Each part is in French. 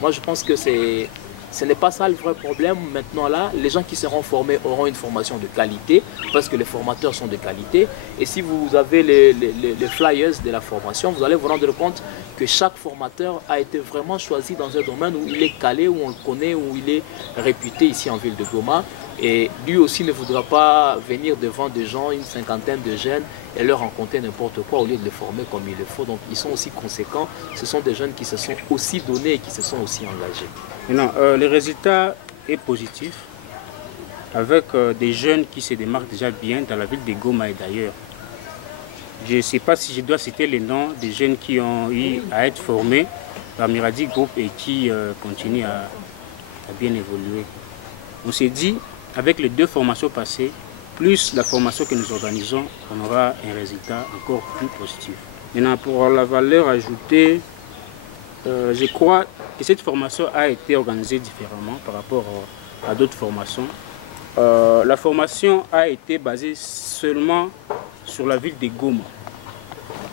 Moi, je pense que ce n'est pas ça le vrai problème. Maintenant, là, les gens qui seront formés auront une formation de qualité parce que les formateurs sont de qualité. Et si vous avez les flyers de la formation, vous allez vous rendre compte que chaque formateur a été vraiment choisi dans un domaine où il est calé, où on le connaît, où il est réputé ici en ville de Goma. Et lui aussi ne voudra pas venir devant des gens, une cinquantaine de jeunes, et leur raconter n'importe quoi au lieu de les former comme il le faut. Donc ils sont aussi conséquents. Ce sont des jeunes qui se sont aussi donnés et qui se sont aussi engagés. Maintenant, le résultat est positif avec des jeunes qui se démarquent déjà bien dans la ville de Goma et d'ailleurs. Je ne sais pas si je dois citer les noms des jeunes qui ont eu à être formés par Miradi Group et qui continuent à bien évoluer. On s'est dit, avec les 2 formations passées, plus la formation que nous organisons, on aura un résultat encore plus positif. Maintenant, pour la valeur ajoutée, je crois que cette formation a été organisée différemment par rapport à d'autres formations. La formation a été basée seulement sur la ville de Goma.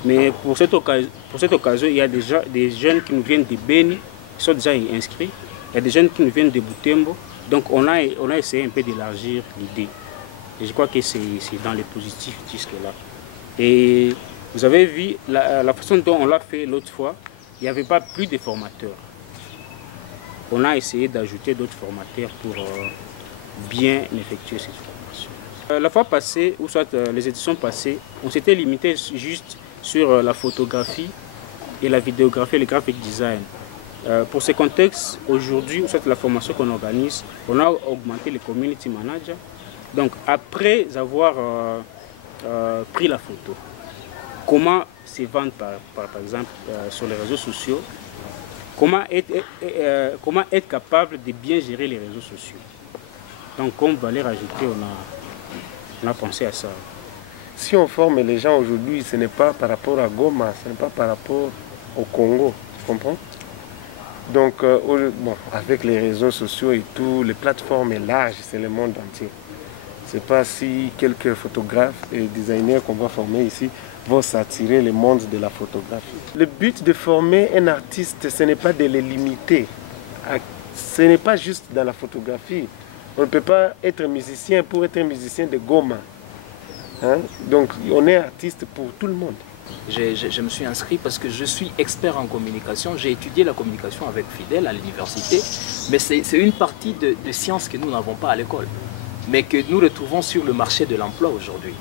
Mais pour cette occasion, il y a déjà des jeunes qui nous viennent de Beni, qui sont déjà inscrits. Il y a des jeunes qui nous viennent de Butembo. Donc on a essayé un peu d'élargir l'idée. Et je crois que c'est dans les positifs jusque-là. Et vous avez vu la façon dont on l'a fait l'autre fois, il n'y avait pas plus de formateurs. On a essayé d'ajouter d'autres formateurs pour bien effectuer cette formation. La fois passée, ou soit les éditions passées, on s'était limité juste sur la photographie et la vidéographie et le graphic design. Pour ce contexte, aujourd'hui, soit la formation qu'on organise, on a augmenté les community managers. Donc après avoir pris la photo, comment se vendre par exemple sur les réseaux sociaux, comment être capable de bien gérer les réseaux sociaux. Donc comme valeur ajoutée, on a pensé à ça. Si on forme les gens aujourd'hui, ce n'est pas par rapport à Goma, ce n'est pas par rapport au Congo, tu comprends? Donc bon, avec les réseaux sociaux et tout, les plateformes est large, c'est le monde entier. Ce n'est pas si quelques photographes et designers qu'on va former ici vont s'attirer le monde de la photographie. Le but de former un artiste, ce n'est pas de les limiter. Ce n'est pas juste dans la photographie. On ne peut pas être musicien pour être musicien de Goma. Hein? Donc on est artiste pour tout le monde. Je me suis inscrit parce que je suis expert en communication. J'ai étudié la communication avec Fidèle à l'université. Mais c'est une partie de sciences que nous n'avons pas à l'école, mais que nous retrouvons sur le marché de l'emploi aujourd'hui.